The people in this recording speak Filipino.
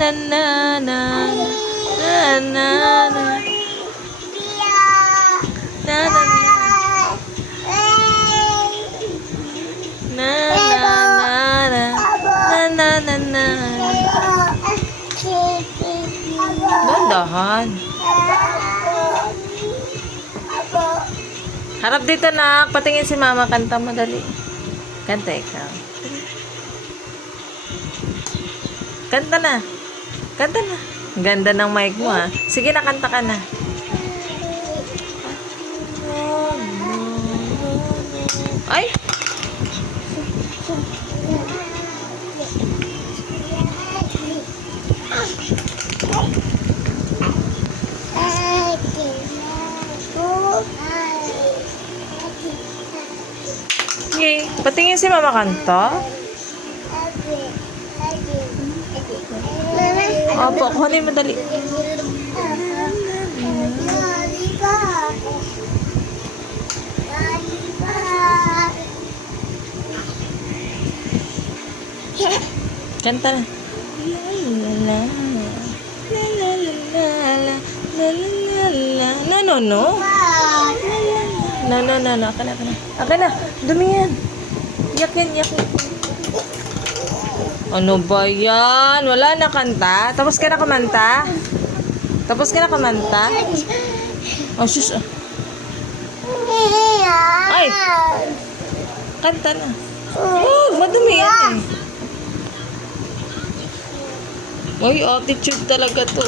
na na na na na na na na na na na. Dandahan. Harap dito na. Patingin si mama. Kanta mo dali. Kanta ikaw. Kanta na. Kanta na. Ang ganda ng mic mo ha. Sige na, kanta ka na. Ay! Okay. Patingin si mama kanta. Opo, kuhanin mo dali. Kanta na. No. Aka na. Dumi yan. Yakin. Ano ba yan? Wala na kanta? Tapos ka na kumanta? Oh, sus. Ay! Kanta na. Oh, madumi yan eh. Ay, attitude talaga to.